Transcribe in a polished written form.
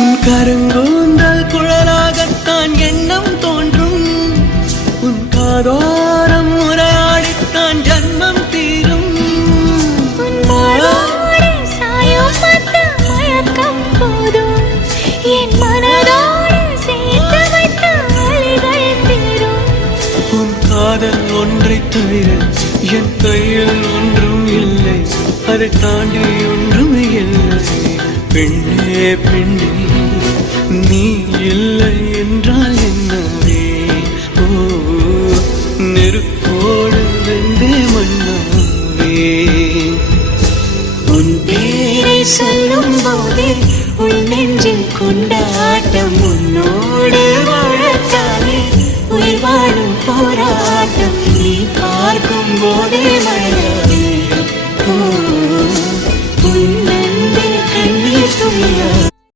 உன் கருங்கூந்தல் குழலாகத்தான் எண்ணம் தோன்றும். உன் காதோரம் முறையாடித்தான் ஜன்மம் தீரும். என் மனதோடு சேர்த்து வைத்த வழிகள் தீரும். உன் காதல் ஒன்றை தவிர என் கையில் ஒன்றும் இல்லை, அதை தாண்டி ஒன்றும் இல்லை. பெண்ணே பெண்ணே நீ இல்லை என்றால் என்னவே? ஓ நெருப்போடு வெந்தே மண்ணாவே. உன் பேரை சொல்லும் போதே உள் நெஞ்சில் கொண்டாட்டம். உன்னோடு வாழத்தானே உயிர் வாழும் போராட்டம். நீ பார்க்கும் போதே மழை